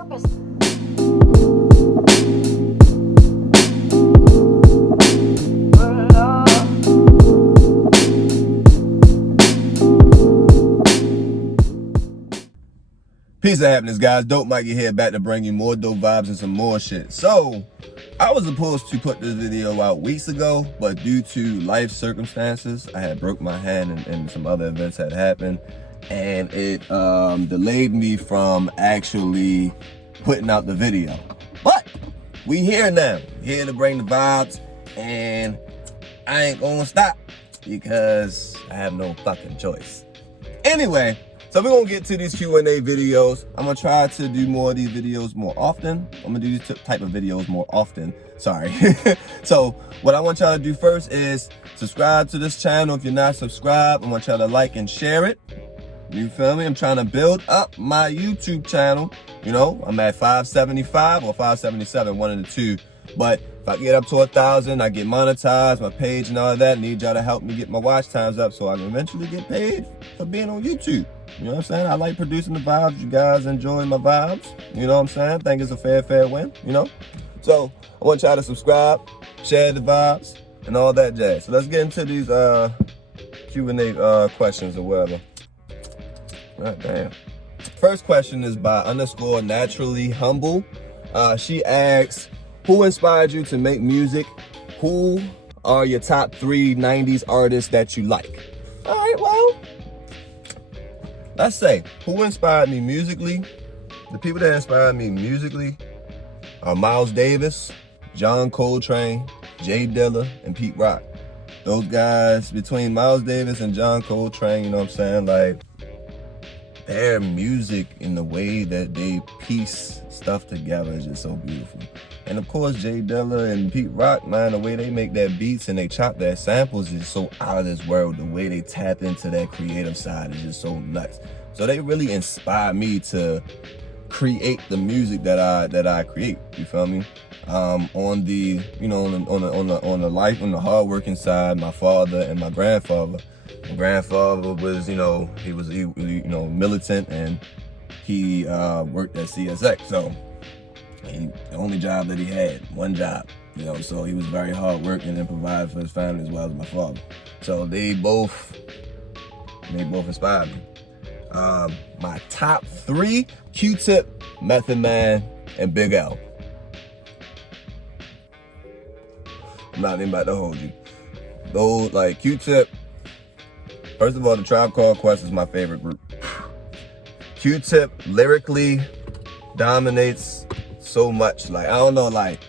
Peace and happiness, guys. Dxpe Mikie here, back to bring you more dope vibes and some more shit. So, I was supposed to put this video out weeks ago, but due to life circumstances, I had broke my hand and some other events had happened, and it delayed me from actually putting out the video. But we here now, here to bring the vibes, and I ain't gonna stop because I have no fucking choice. Anyway, so we're gonna get to these Q&A videos. I'm gonna try to do more of these videos more often. I'm gonna do these type of videos more often, sorry. So what I want y'all to do first is subscribe to this channel. If you're not subscribed, I want y'all to like and share it. You feel me? I'm trying to build up my YouTube channel. You know, I'm at 575 or 577, one of the two. But if I get up to 1,000, I get monetized, my page and all of that. Need y'all to help me get my watch times up so I can eventually get paid for being on YouTube. You know what I'm saying? I like producing the vibes. You guys enjoy my vibes. You know what I'm saying? I think it's a fair win, you know? So I want y'all to subscribe, share the vibes, and all that jazz. So let's get into these Q&A questions or whatever. God damn. First question is by _naturally_humble. She asks, who inspired you to make music? Who are your top 3 90s artists that you like? All right, well, let's say, who inspired me musically? The people that inspired me musically are Miles Davis, John Coltrane, Jay Dilla, and Pete Rock. Those guys, between Miles Davis and John Coltrane, you know what I'm saying? Like, their music and the way that they piece stuff together is just so beautiful. And of course, Jay Dilla and Pete Rock, man, the way they make their beats and they chop their samples is so out of this world. The way they tap into that creative side is just so nuts. So they really inspire me to create the music that I create. You feel me? On the, you know, on the hard working side, my father and my grandfather. My grandfather was, you know, he was militant, and he worked at CSX. So the only job that he had, one job, you know, so he was very hard working and provided for his family as well as my father. So they both inspired me. My top 3, Q-Tip, Method Man, and Big L. I'm not even about to hold you. Those, like, Q-Tip, first of all, the Tribe Called Quest is my favorite group. Q-Tip lyrically dominates so much. Like, I don't know, like,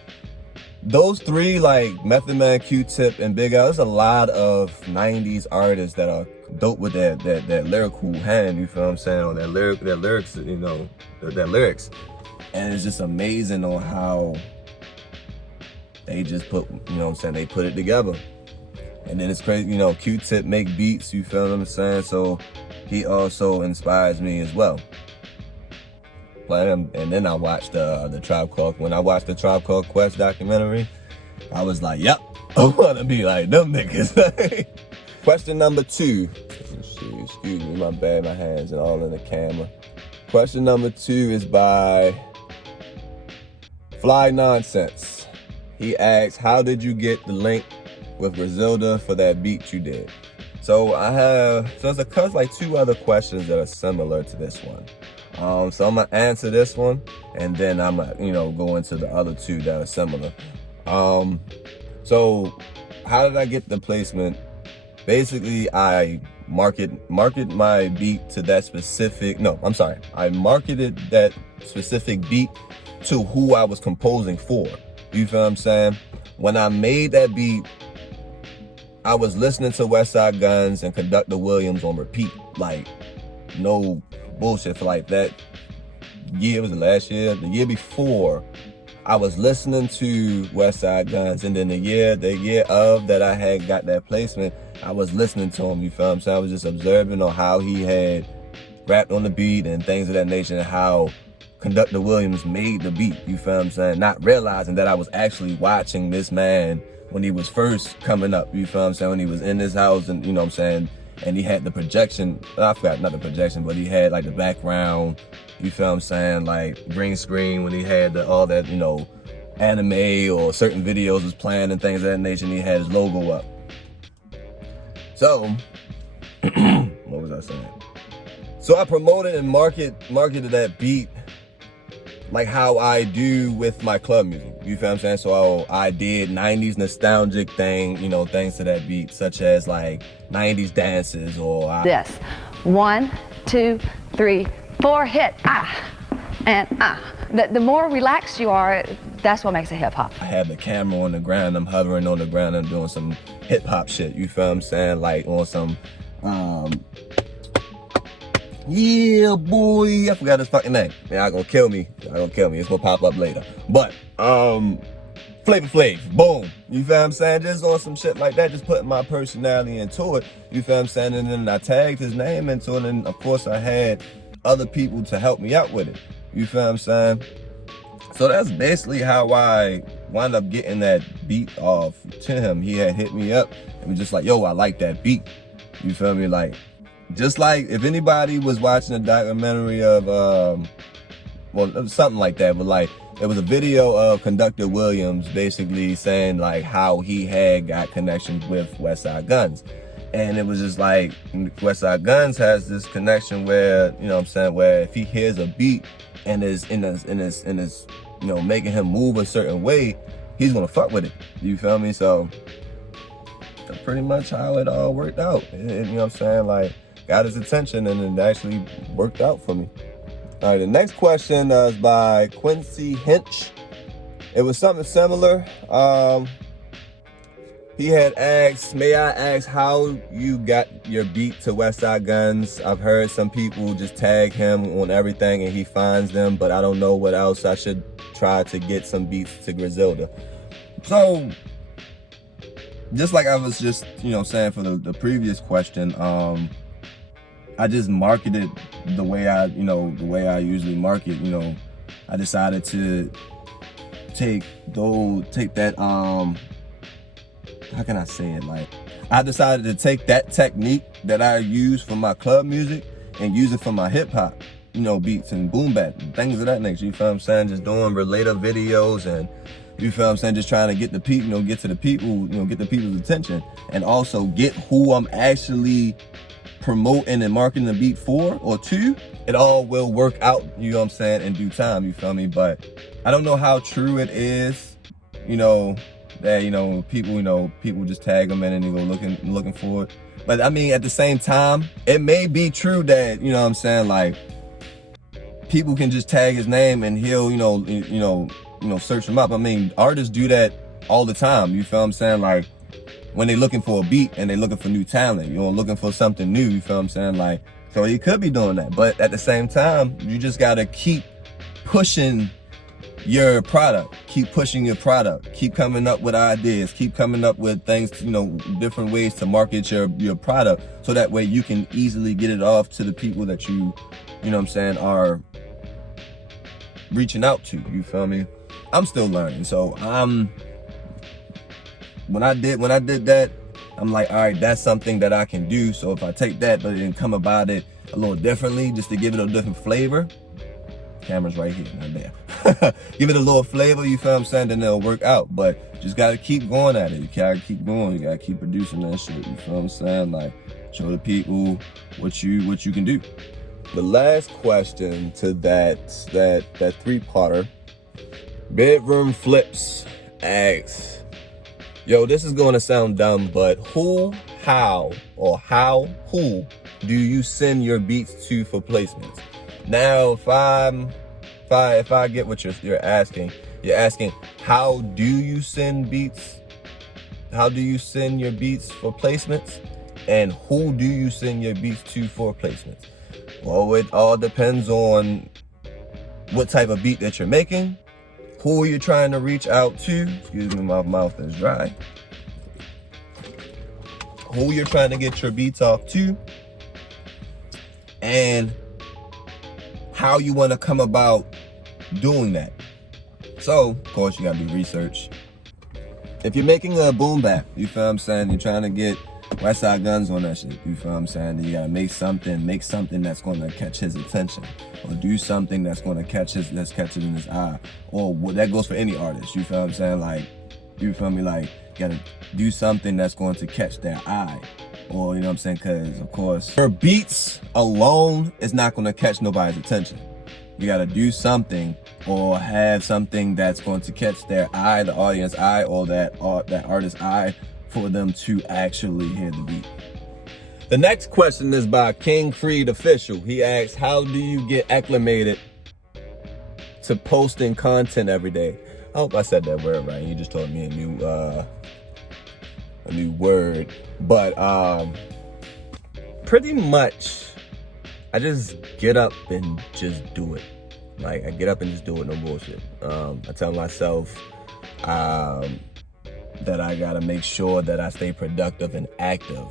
those 3, like Method Man, Q-Tip, and Big L, there's a lot of 90s artists that are dope with that lyrical hand, you feel what I'm saying, or their lyrics, you know, their lyrics. And it's just amazing on how they just put, you know what I'm saying, they put it together. And then it's crazy, you know, Q-Tip make beats, you feel what I'm saying? So he also inspires me as well. And then I watched the Tribe Called, when I watched the Tribe Called Quest documentary, I was like, yep, I want to be like them niggas. Question number 2. Let's see, excuse me, my bad, my hands are all in the camera. Question number 2 is by Fly Nonsense. He asks, how did you get the link with Griselda for that beat you did? So there's like 2 other questions that are similar to this one. So I'm gonna answer this one, and then I'm gonna, you know, go into the other 2 that are similar. So how did I get the placement? Basically, I marketed my beat to that specific, I marketed that specific beat to who I was composing for. You feel what I'm saying? When I made that beat, I was listening to Westside Guns and Conductor Williams on repeat. Like, no bullshit, for like that year, it was the last year, the year before, I was listening to Westside Guns, and then the year of that I had got that placement, I was listening to him, you feel what I'm saying? I was just observing on how he had rapped on the beat and things of that nature, and how Conductor Williams made the beat, you feel what I'm saying? Not realizing that I was actually watching this man when he was first coming up, you feel what I'm saying? When he was in his house, and you know what I'm saying? And he had the projection, I forgot, not the projection, but he had like the background, You feel what I'm saying? Like green screen when he had all that, you know, anime or certain videos was playing and things of that nature, and he had his logo up. So, what was I saying? So I promoted and marketed that beat like how I do with my club music. You feel what I'm saying? So I did 90s nostalgic thing, you know, things to that beat, such as like 90s dances or this. 1, 2, 3, 4, hit, and The more relaxed you are, that's what makes it hip hop. I have the camera on the ground, I'm hovering on the ground, I'm doing some hip hop shit. You feel what I'm saying? Like on some, yeah, boy, I forgot his fucking name. Y'all gonna kill me. It's gonna pop up later. But, Flavor Flav, boom. You feel what I'm saying? Just on some shit like that, just putting my personality into it. You feel what I'm saying? And then I tagged his name into it, and of course I had other people to help me out with it. You feel what I'm saying? So that's basically how I wound up getting that beat off to him. He had hit me up and was just like, yo, I like that beat. You feel me? Like, just like if anybody was watching a documentary of, well, something like that, but like, it was a video of Conductor Williams basically saying like how he had got connections with Westside Guns. And it was just like, Westside Guns has this connection where, you know what I'm saying, where if he hears a beat and is in his, you know, making him move a certain way, he's gonna fuck with it. You feel me? So that's pretty much how it all worked out. You know what I'm saying? Like, got his attention and it actually worked out for me. All right, the next question is by Quincy Hinch. It was something similar. He had asked, may I ask how you got your beat to Westside Guns? I've heard some people just tag him on everything and he finds them, but I don't know what else I should try to get some beats to Griselda. So, just like I was just, you know, saying for the previous question, I just marketed the way I usually market. You know, I decided to take that, how can I say it? Like, I decided to take that technique that I use for my club music and use it for my hip hop, you know, beats and boom bap, things of that nature. You feel what I'm saying? Just doing related videos and, you feel what I'm saying, just trying to get the people, you know, get to the people, you know, get the people's attention, and also get who I'm actually promoting and marketing the beat for or to. It all will work out, you know what I'm saying, in due time, you feel me? But I don't know how true it is, you know, that, you know, people just tag them in and they go looking for it. But I mean, at the same time, it may be true that, you know what I'm saying, like, people can just tag his name and he'll, you know, search him up. I mean, artists do that all the time, you feel what I'm saying? Like, when they looking for a beat and they looking for new talent, you know, looking for something new, you feel what I'm saying? Like, so he could be doing that. But at the same time, you just gotta keep pushing your product, keep pushing your product, keep coming up with ideas, keep coming up with things, you know, different ways to market your product, so that way you can easily get it off to the people that you know what I'm saying, are reaching out to, you feel me? I'm still learning, so when I did that, I'm like, all right, that's something that I can do. So if I take that, but then come about it a little differently, just to give it a different flavor, camera's right here, not there. Give it a little flavor, you feel what I'm saying, then it'll work out. But just gotta keep going at it. You gotta keep going, you gotta keep producing that shit, you feel what I'm saying? Like, show the people what you can do. The last question to that three-parter, Bedroom Flips asks, yo, this is going to sound dumb, but who do you send your beats to for placements? Now, if I get what you're asking, how do you send beats? How do you send your beats for placements? And who do you send your beats to for placements? Well, it all depends on what type of beat that you're making, who you're trying to reach out to. Excuse me, my mouth is dry. Who you're trying to get your beats off to, and how you want to come about doing that. So, of course, you gotta do research. If you're making a boom bap, you feel what I'm saying, you're trying to get West Side Guns on that shit, you feel what I'm saying? Then you gotta make something that's gonna catch his attention, or do something that's gonna catch it in his eye, or that goes for any artist, you feel what I'm saying? Like, you feel me? Like, you gotta do something that's going to catch their eye, or, you know what I'm saying? Cause of course, her beats alone is not gonna catch nobody's attention. You gotta do something or have something that's going to catch their eye, the audience eye, or that artist's eye, for them to actually hear the beat. The next question is by King Creed Official. He asks, how do you get acclimated to posting content every day? I hope I said that word right. You just told me a new word. But pretty much I just get up and just do it. Like, I get up and just do it, no bullshit. I tell myself that I gotta make sure that I stay productive and active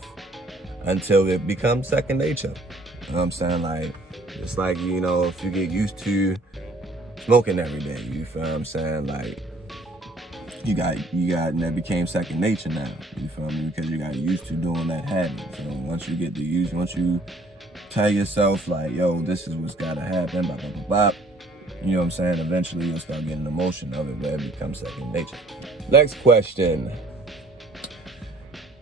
until it becomes second nature. You know what I'm saying? Like, it's like, you know, if you get used to smoking every day, you feel what I'm saying? Like, you got, and that became second nature now. You feel me? Because you got used to doing that habit. So once you tell yourself, like, yo, this is what's gotta happen, blah, blah, blah, blah, you know what I'm saying? Eventually you'll start getting the motion of it, where it becomes second nature. Next question.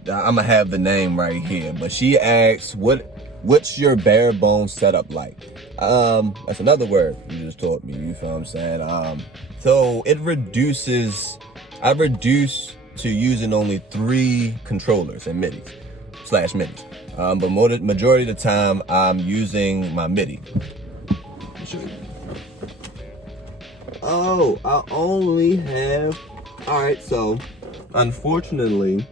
I'm gonna have the name right here, but she asks, what's your bare bones setup like? That's another word you just taught me, you feel what I'm saying? So I reduce to using only 3 controllers and MIDIs. But majority of the time I'm using my MIDI. Oh, I only have, all right, so unfortunately,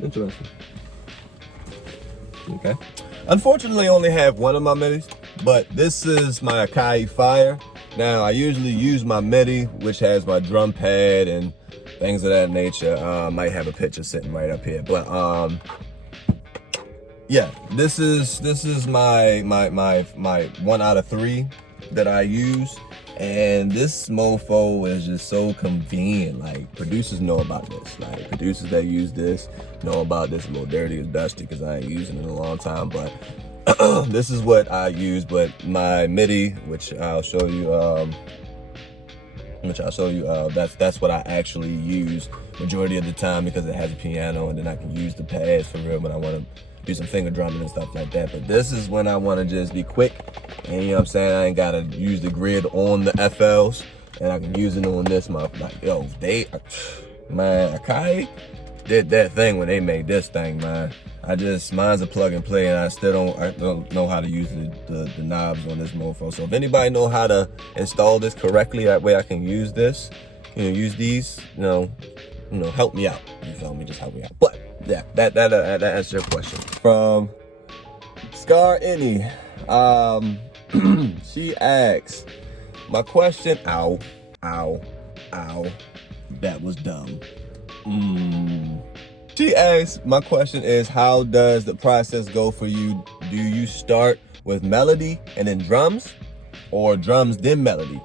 interesting. Okay. Unfortunately, I only have one of my MIDIs, but this is my Akai Fire. Now, I usually use my MIDI, which has my drum pad and things of that nature. Might have a picture sitting right up here, but yeah, this is my 1 out of 3 that I use, and this mofo is just so convenient. Like, producers know about this. Like, producers that use this know about this. A little dirty as dusty because I ain't using it in a long time, but this is what I use. But my MIDI, which I'll show you, that's what I actually use majority of the time, because it has a piano, and then I can use the pads for real when I want to do some finger drumming and stuff like that. But this is when I want to just be quick, and you know what I'm saying, I ain't gotta use the grid on the FLs, and I can use it on this. Like, yo, man, Akai did that thing when they made this thing, man. Mine's a plug and play, and I don't know how to use the knobs on this mofo. So if anybody know how to install this correctly, that way I can use this, use these, help me out. You feel me? Just help me out. But yeah, that answers your question. From Scar Any, she asks, my question, ow, that was dumb. She asks, my question is, how does the process go for you? Do you start with melody and then drums, or drums then melody?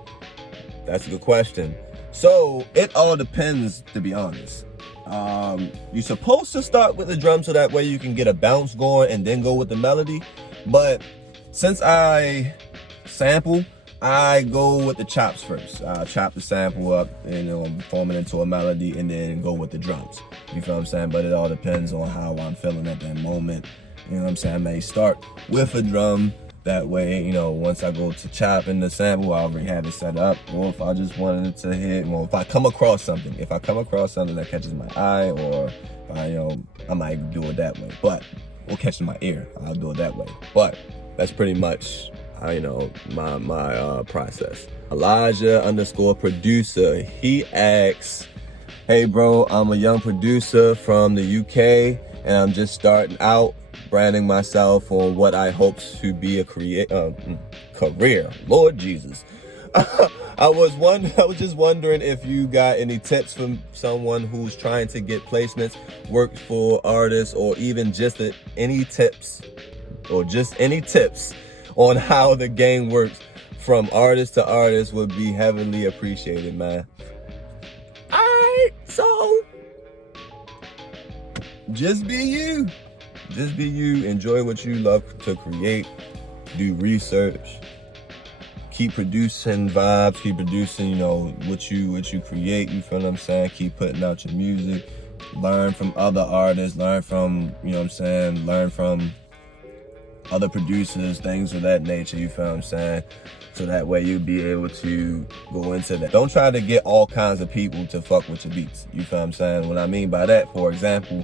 That's a good question. So it all depends, to be honest. You're supposed to start with the drum so that way you can get a bounce going and then go with the melody. But since I sample, I go with the chops first. I chop the sample up and form it into a melody, and then go with the drums. You feel what I'm saying? But it all depends on how I'm feeling at that moment. You know what I'm saying? I may start with a drum. That way, once I go to chopping the sample, I already have it set up. Or if I just wanted to hit, if I come across something that catches my eye, or I might do it that way. But, or catching my ear, I'll do it that way. But that's pretty much my process. Elijah_producer, he asks, hey bro, I'm a young producer from the UK, and I'm just starting out, branding myself on what I hope to be a career. Lord Jesus. I was just wondering if you got any tips from someone who's trying to get placements, work for artists, or even just any tips on how the game works from artist to artist would be heavily appreciated, man. right? So, just be you. Just be you. Enjoy what you love to create. Do research. Keep producing vibes. Keep producing, you know, what you create. You feel what I'm saying? Keep putting out your music. Learn from other artists. Learn from, you know what I'm saying? Learn from other producers, things of that nature. You feel what I'm saying? So that way you'll be able to go into that. Don't try to get all kinds of people to fuck with your beats. You feel what I'm saying? What I mean by that, for example,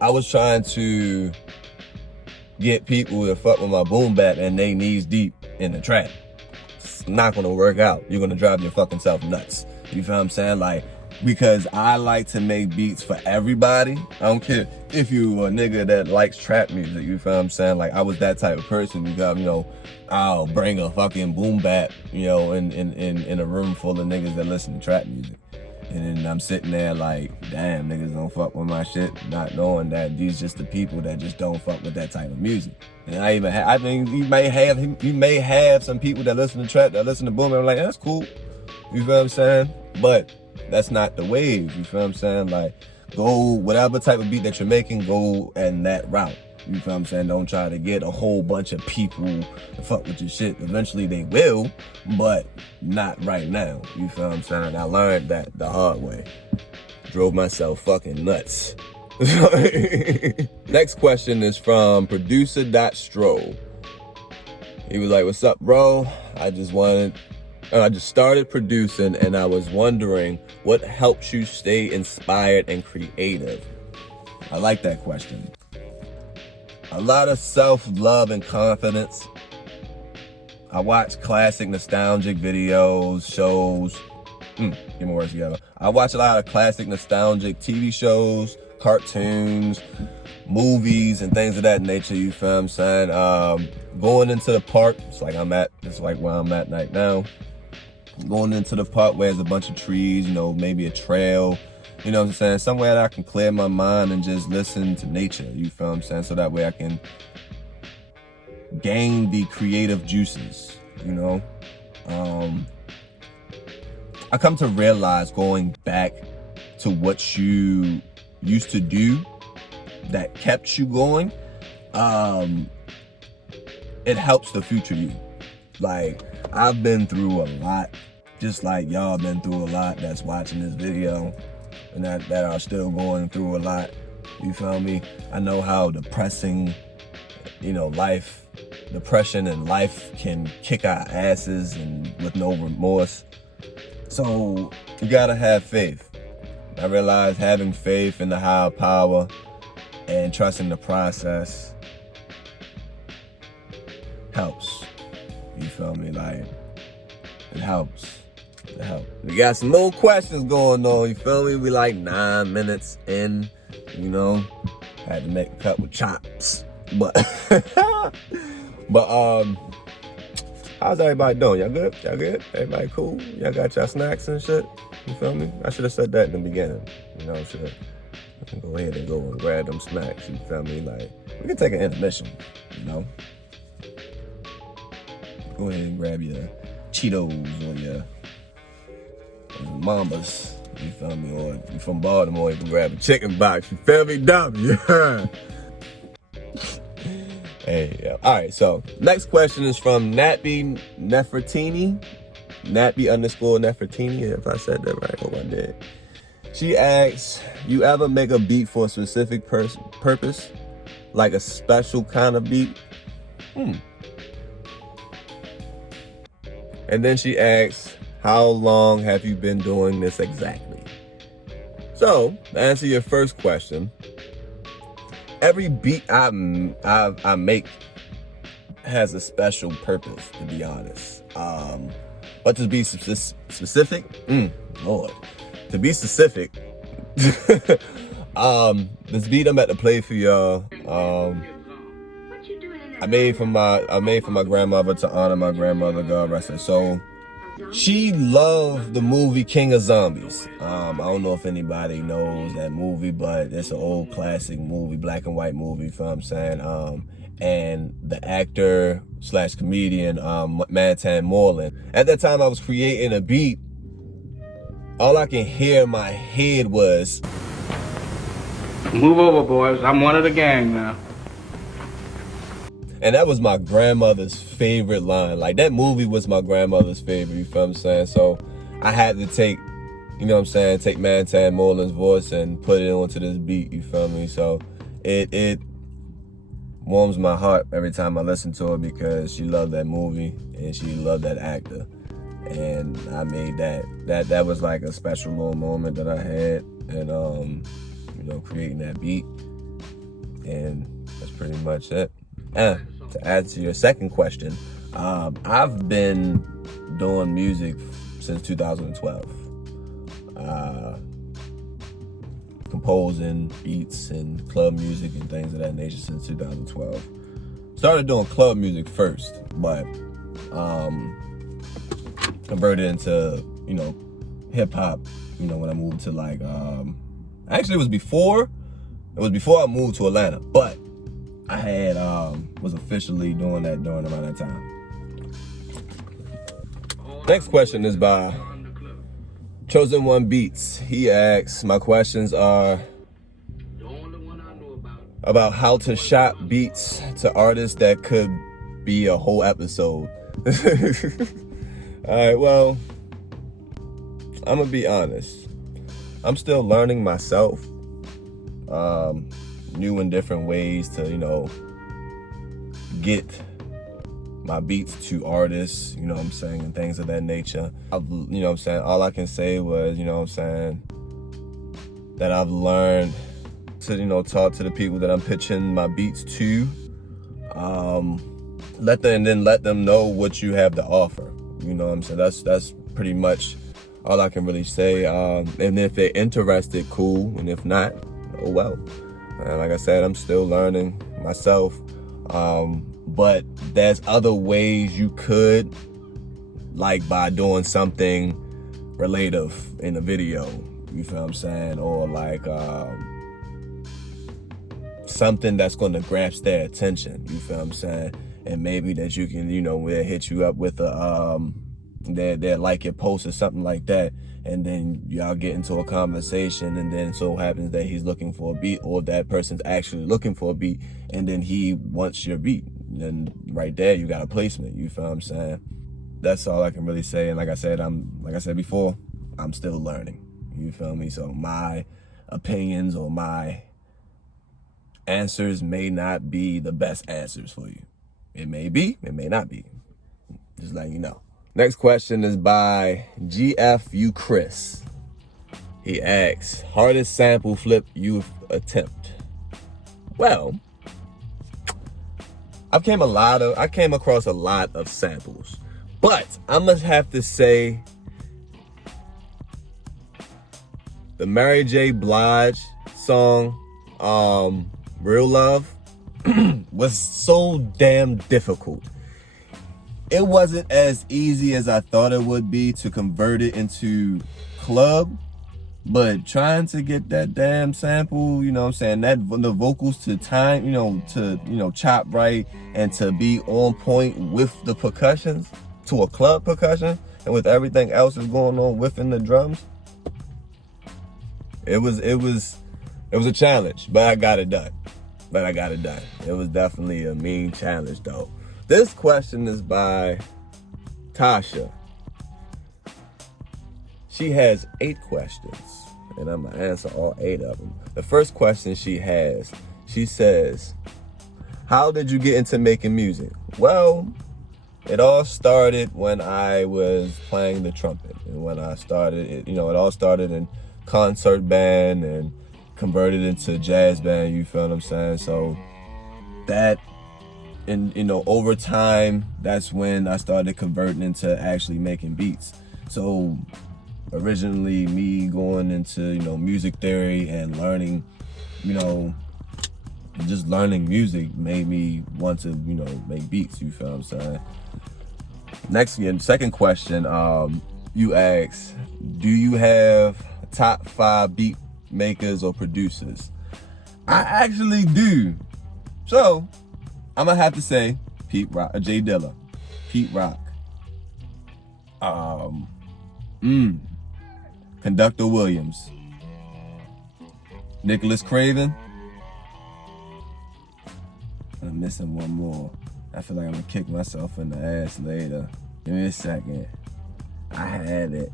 I was trying to get people to fuck with my boom bap and they knees deep in the trap. It's not gonna work out. You're gonna drive your fucking self nuts. You feel what I'm saying? Like, because I like to make beats for everybody. I don't care if you a nigga that likes trap music. You feel what I'm saying? Like, I was that type of person because, you know, I'll bring a fucking boom bap, you know, in a room full of niggas that listen to trap music. And then I'm sitting there like, damn, niggas don't fuck with my shit, not knowing that these just the people that just don't fuck with that type of music. And I think you may have some people that listen to trap, that listen to boom, and I'm like, that's cool. You feel what I'm saying? But that's not the wave. You feel what I'm saying? Like, go whatever type of beat that you're making, go in that route. You feel what I'm saying? Don't try to get a whole bunch of people to fuck with your shit. Eventually they will, but not right now. You feel what I'm saying? I learned that the hard way. Drove myself fucking nuts. Next question is from producer.stro. He was like, what's up, bro? I just started producing and I was wondering what helps you stay inspired and creative. I like that question. A lot of self-love and confidence. I watch classic nostalgic videos, shows. Get my words together. I watch a lot of classic nostalgic TV shows, cartoons, movies, and things of that nature. You feel what I'm saying? Going into the park, it's like where I'm at right now. Going into the park where there's a bunch of trees, you know, maybe a trail. You know what I'm saying? Somewhere that I can clear my mind and just listen to nature. You feel what I'm saying? So that way I can gain the creative juices, you know? I come to realize, going back to what you used to do that kept you going, it helps the future you. Like, I've been through a lot, just like y'all been through a lot that's watching this video. And that are still going through a lot. You feel me? I know how depressing, you know, depression and life can kick our asses and with no remorse. So you gotta have faith. I realize having faith in the higher power and trusting the process helps. You feel me? Like, it helps. We got some little questions going on, you feel me? We like 9 minutes in, you know. Had to make a couple chops. But how's everybody doing? Y'all good? Everybody cool? Y'all got y'all snacks and shit? You feel me? I should have said that in the beginning. You know, shit. I can go ahead and go and grab them snacks, you feel me? Like, we can take an intermission, you know. Go ahead and grab your Cheetos or your Mambas, you feel me? Or if you from Baltimore, you can grab a chicken box, you feel me? W. Hey, yeah. All right, so next question is from Dxpe Nefertini. Dxpe_Nefertini, if I said that right, I hope I did. She asks, you ever make a beat for a specific purpose? Like a special kind of beat? And then she asks, how long have you been doing this exactly? So, to answer your first question, every beat I make has a special purpose, to be honest. But to be specific, Lord, to be specific, this beat I'm about to play for y'all, I made for my grandmother to honor my grandmother, God rest her soul. She loved the movie King of Zombies. I don't know if anybody knows that movie, but it's an old classic movie, black and white movie, you know what I'm saying? And the actor / comedian, Mantan Moreland. At that time, I was creating a beat all I can hear in my head was, "Move over, boys. I'm one of the gang now." and that was my grandmother's favorite line. Like, that movie was my grandmother's favorite, you feel what I'm saying? So I had to take, you know what I'm saying, take Mantan Moreland's voice and put it onto this beat, you feel me? So it warms my heart every time I listen to it, because she loved that movie and she loved that actor. And I made that was like a special little moment that I had, and you know, creating that beat. And that's pretty much it. And to add to your second question, I've been doing music since 2012. Composing beats and club music and things of that nature since 2012. Started doing club music first, but converted into, you know, hip hop, you know, when I moved to like, actually it was before I moved to Atlanta, but I had, was officially doing that during around that time. Next question is by Chosen One Beats. He asks, my questions are about how to shop beats to artists that could be a whole episode. All right, well, I'm gonna be honest. I'm still learning myself, new and different ways to, you know, get my beats to artists, you know what I'm saying, and things of that nature. You know what I'm saying, all I can say was, you know what I'm saying, that I've learned to, you know, talk to the people that I'm pitching my beats to, let them know what you have to offer. You know what I'm saying? That's pretty much all I can really say. And if they're interested, cool. And if not, oh well. And like I said, I'm still learning myself. But there's other ways you could, like by doing something relative in a video. You feel what I'm saying? Or like something that's going to grasp their attention. You feel what I'm saying? And maybe that you can, you know, we'll hit you up with a, they'll like your post or something like that. And then y'all get into a conversation, and then so happens that he's looking for a beat, or that person's actually looking for a beat, and then he wants your beat. And right there, you got a placement. You feel what I'm saying? That's all I can really say. And like I said before, I'm still learning. You feel me? So my opinions or my answers may not be the best answers for you. It may be, it may not be. Just letting you know. Next question is by GFU Chris. He asks, hardest sample flip you've attempt? Well, I came across a lot of samples, but I'm gonna have to say the Mary J. Blige song, Real Love, was so damn difficult. It wasn't as easy as I thought it would be to convert it into club, but trying to get that damn sample, you know what I'm saying, that the vocals to time, you know, to, you know, chop right and to be on point with the percussions, to a club percussion, and with everything else that's going on within the drums. It was a challenge, but I got it done. It was definitely a mean challenge though. This question is by Tasha. She has 8 questions, and I'm gonna answer all 8 of them. The first question she has, she says, how did you get into making music? Well, it all started when I was playing the trumpet. And when I started, it all started in concert band and converted into jazz band, you feel what I'm saying? So that, and you know, over time, that's when I started converting into actually making beats. So originally me going into, you know, music theory and learning, you know, just learning music made me want to, you know, make beats, you feel what I'm saying? Next, again, second question, you ask, do you have top 5 beat makers or producers? I actually do. So I'm gonna have to say Pete Rock, Jay Dilla, Pete Rock. Cause Conductor Williams, Nicholas Craven. I'm missing one more. I feel like I'm gonna kick myself in the ass later. Give me a second. I had it.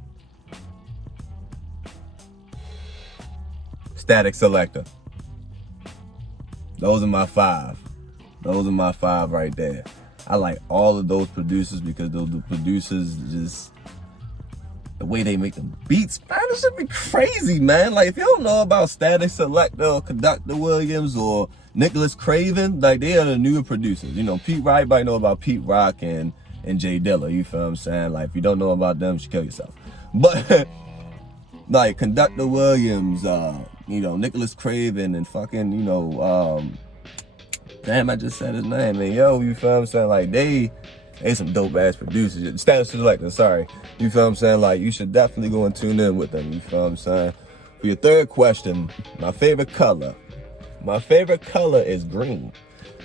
Static Selector. Those are my five. Those are my five right there. I like all of those producers because those the producers just, the way they make them beats, man, this should be crazy, man. Like, if you don't know about Static Selector or Conductor Williams or Nicholas Craven, like, they are the newer producers. You know, Pete Rock, everybody know about Pete Rock and Jay Dilla, you feel what I'm saying? Like, if you don't know about them, you should kill yourself. But, like, Conductor Williams, you know, Nicholas Craven and fucking, you know, damn, I just said his name, man. Yo, you feel what I'm saying? Like, they some dope ass producers. Static Selector, sorry. You feel what I'm saying? Like, you should definitely go and tune in with them. You feel what I'm saying? For your third question, my favorite color. My favorite color is green.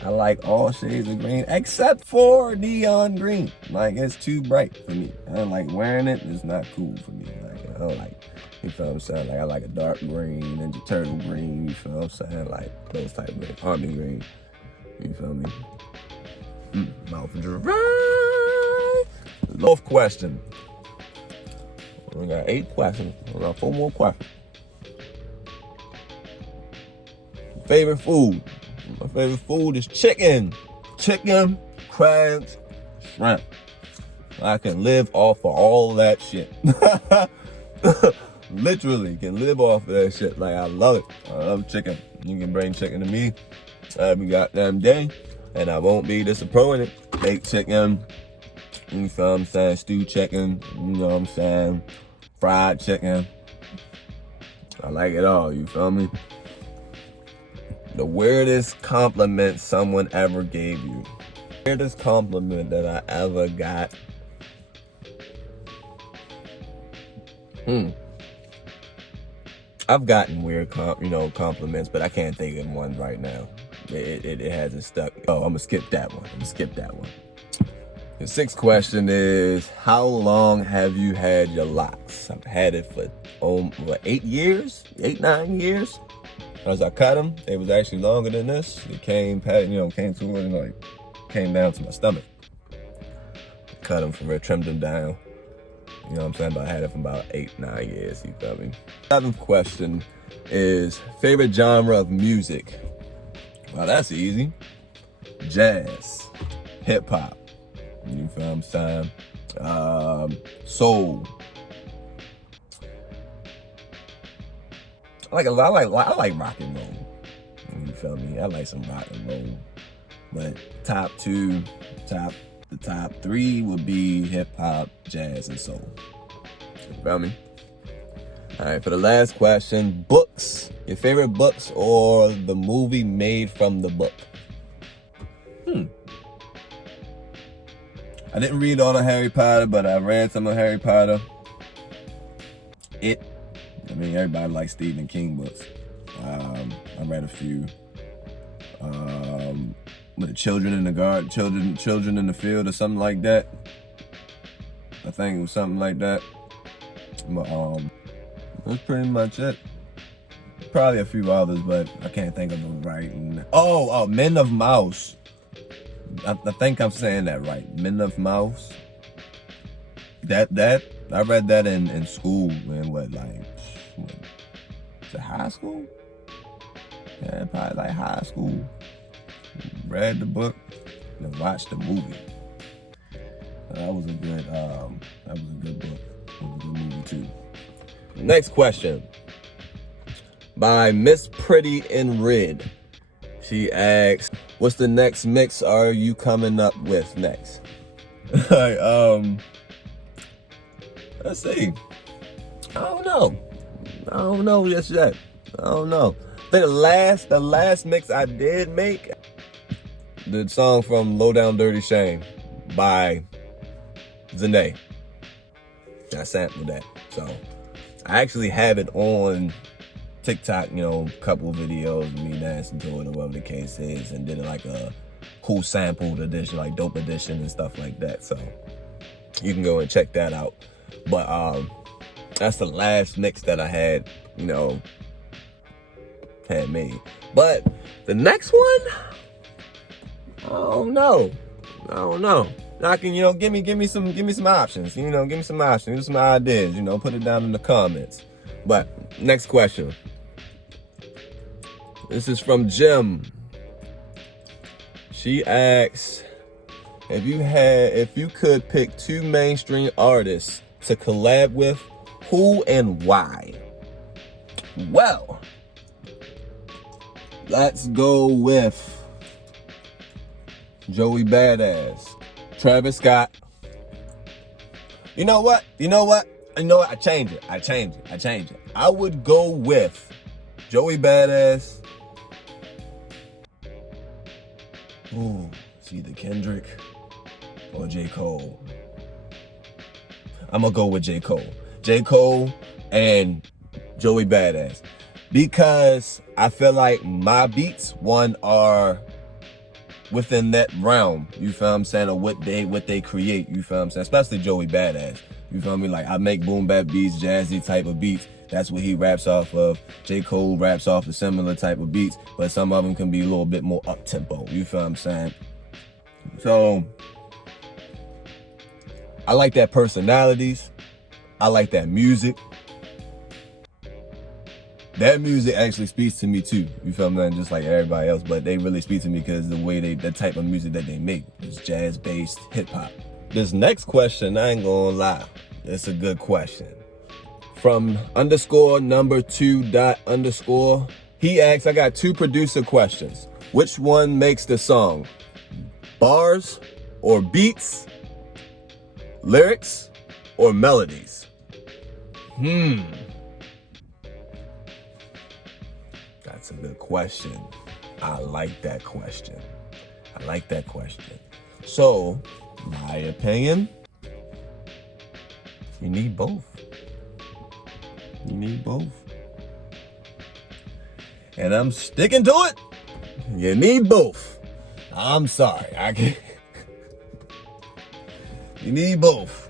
I like all shades of green except for neon green. Like, it's too bright for me. I don't like wearing it. It's not cool for me. Like, I don't like, you feel what I'm saying? Like, I like a dark green, Ninja Turtle green. You feel what I'm saying? Like, those type of green. Army green. You feel me? Mouth dry. Fourth question. We got 8 questions. We got 4 more questions. Favorite food. My favorite food is chicken. Chicken, crabs, shrimp. I can live off of all that shit. Literally can live off of that shit. Like, I love it. I love chicken. You can bring chicken to me every goddamn day, and I won't be disappointed. Baked chicken, you feel what I'm saying? Stewed chicken, you know what I'm saying? Fried chicken. I like it all, you feel me? The weirdest compliment someone ever gave you. Weirdest compliment that I ever got. I've gotten weird compliments, but I can't think of one right now. It hasn't stuck. Oh, I'm gonna skip that one. The 6th question is, how long have you had your locks? I've had it for 8 years, 9 years. As I cut them, it was actually longer than this. It came towards, like, came down to my stomach. Cut them for real, trimmed them down. You know what I'm saying? But I had it for about 8, 9 years, you feel me? 7th question is, favorite genre of music? Well, that's easy. Jazz, hip hop, you feel what I'm saying? Soul. I like rock and roll. You feel me? I like some rock and roll. But the top 3 would be hip hop, jazz, and soul. You feel me? All right, for the last question, books. Your favorite books or the movie made from the book? I didn't read all of Harry Potter, but I read some of Harry Potter. Everybody likes Stephen King books. I read a few. With the Children in the Garden, Children in the Field, or something like that. I think it was something like that. But that's pretty much it. Probably a few others, but I can't think of them right now. Oh, Men of Mouse. I think I'm saying that right. Men of Mouse. That I read that in school, man. What, is it high school? Yeah, probably like high school. Read the book and watched the movie. That was a good book. That was a good movie too. Next question by Miss Pretty in Red. She asks, what's the next mix are you coming up with next? Let's see. I don't know just yet. I don't know. I think the last mix I did make, the song from Low Down Dirty Shame by Zane. I sampled that. So I actually have it on TikTok, a couple videos of me dancing to it or whatever the case is, and did like a cool sampled edition, like dope edition and stuff like that. So you can go and check that out. But That's the last mix that I had, had made. But the next one, I don't know. I can, give me some options. Give me some options, give me some ideas. Put it down in the comments. But next question. This is from Jim. She asks, if you could pick 2 mainstream artists to collab with, who and why? Well, let's go with Joey Badass, Travis Scott. You know what? I change it. I would go with Joey Badass. Ooh, it's either Kendrick or J. Cole. I'm gonna go with J. Cole. J. Cole and Joey Badass. Because I feel like my beats, are within that realm, you feel what I'm saying, of what they create, you feel what I'm saying, especially Joey Badass. You feel me? Like, I make boom bap beats, jazzy type of beats. That's what he raps off of. J. Cole raps off of similar type of beats, but some of them can be a little bit more up-tempo. You feel what I'm saying? So, I like that personalities. I like that music. That music actually speaks to me too. You feel me? Just like everybody else, but they really speak to me because the way the type of music that they make is jazz-based hip-hop. This next question, I ain't gonna lie, it's a good question. From _number 2. He asks, I got 2 producer questions. Which one makes the song? Bars or beats? Lyrics or melodies? That's a good question. I like that question. So, my opinion, you need both. And I'm sticking to it. You need both. I'm sorry. I can't. You need both.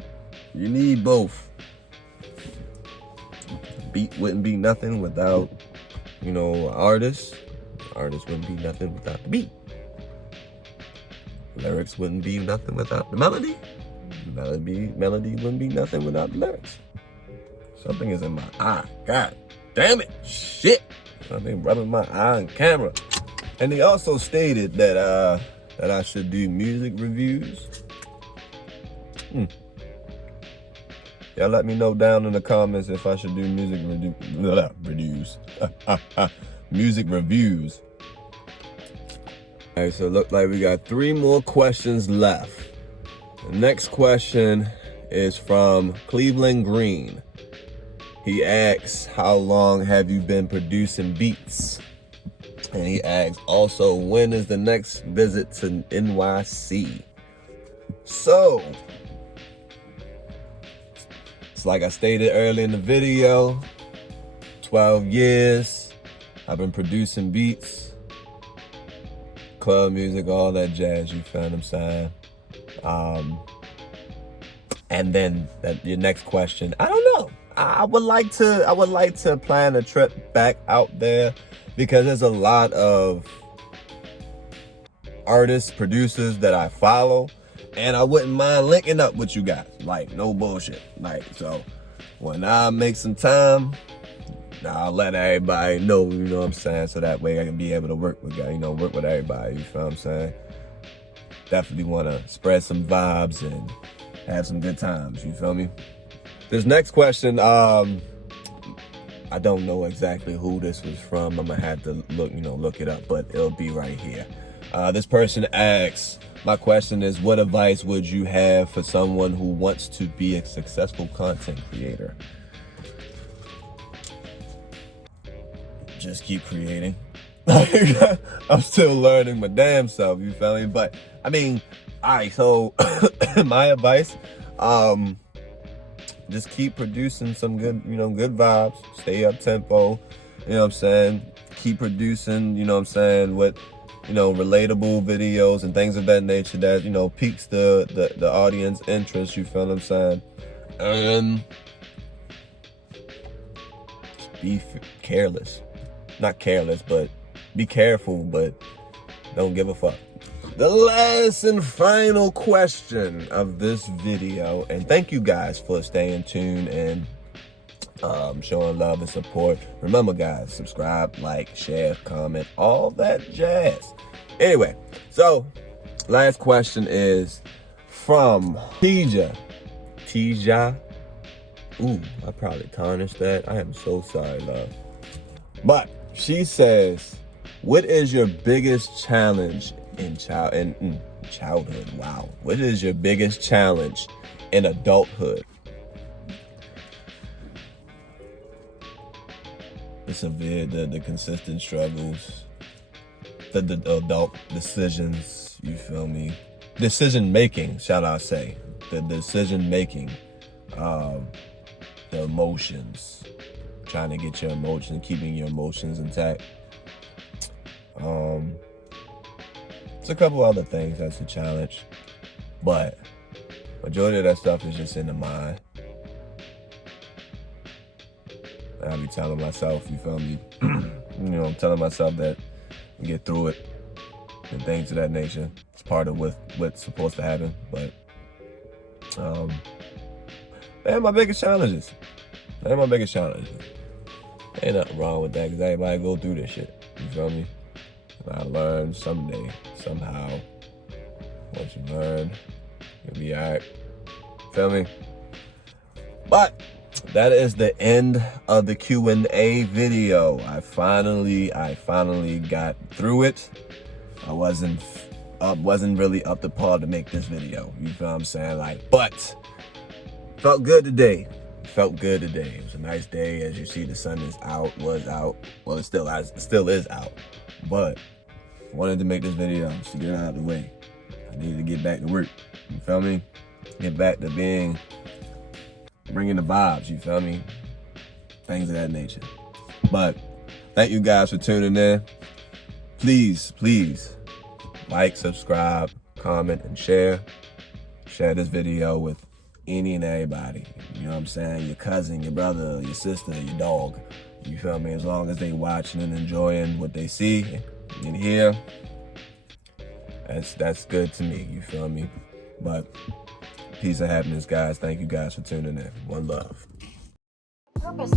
Beat wouldn't be nothing without, artists. Artists wouldn't be nothing without the beat. Lyrics wouldn't be nothing without the melody. Melody wouldn't be nothing without the lyrics. Something is in my eye. God damn it. Shit. I've been rubbing my eye on camera. And he also stated that I should do music reviews. Y'all let me know down in the comments if I should do music reviews. Music reviews. All right, so it looked like we got 3 more questions left. The next question is from Cleveland Green. He asks, how long have you been producing beats? And he asks also, when is the next visit to NYC? So, it's like I stated earlier in the video, 12 years, I've been producing beats, club music, all that jazz, you feel what I'm saying? And then your next question, I don't know. I would like to plan a trip back out there because there's a lot of artists, producers that I follow, and I wouldn't mind linking up with you guys. Like, no bullshit. Like, so when I make some time, I'll let everybody know, you know what I'm saying, so that way I can be able to work with guys, work with everybody, you feel what I'm saying? Definitely want to spread some vibes and have some good times, you feel me? This next question, I don't know exactly who this was from. I'm gonna have to look it up, but it'll be right here. This person asks, my question is, what advice would you have for someone who wants to be a successful content creator? Just keep creating. I'm still learning my damn self, you feel me? But I mean, alright, so my advice, just keep producing some good, good vibes, stay up tempo, you know what I'm saying? Keep producing, with, relatable videos and things of that nature that, piques the audience interest, you feel what I'm saying? be careless. Not careless, but be careful, but don't give a fuck. The last and final question of this video, and thank you guys for staying tuned and showing love and support. Remember guys, subscribe, like, share, comment, all that jazz. Anyway, so last question is from Tija. Ooh, I probably tarnished that. I am so sorry, love. But she says, what is your biggest challenge in childhood? Wow. What is your biggest challenge in adulthood? The severe, the consistent struggles, the adult decisions, you feel me? Decision making, shall I say. The decision making, the emotions, trying to get your emotions, keeping your emotions intact. It's a couple other things that's a challenge, but majority of that stuff is just in the mind. And I be telling myself, you feel me? I'm telling myself that we get through it and things of that nature. It's part of what's supposed to happen, but they're my biggest challenges. Ain't nothing wrong with that, because everybody go through this shit. You feel me? And I learn someday, somehow. Once you learn, you'll be alright. Feel me? But that is the end of the Q&A video. I finally got through it. I wasn't really up to par to make this video. You feel what I'm saying? But felt good today. It was a nice day. As you see, the sun is out, was out. Well, it still is out. But wanted to make this video just to get it out of the way. I needed to get back to work. You feel me? Get back to bringing the vibes, you feel me? Things of that nature. But thank you guys for tuning in. Please like, subscribe, comment, and share. Share this video with any and everybody. You know what I'm saying? Your cousin, your brother, your sister, your dog. You feel me? As long as they watching and enjoying what they see and hear, that's good to me. You feel me? But peace and happiness, guys. Thank you guys for tuning in. One love. Purpose.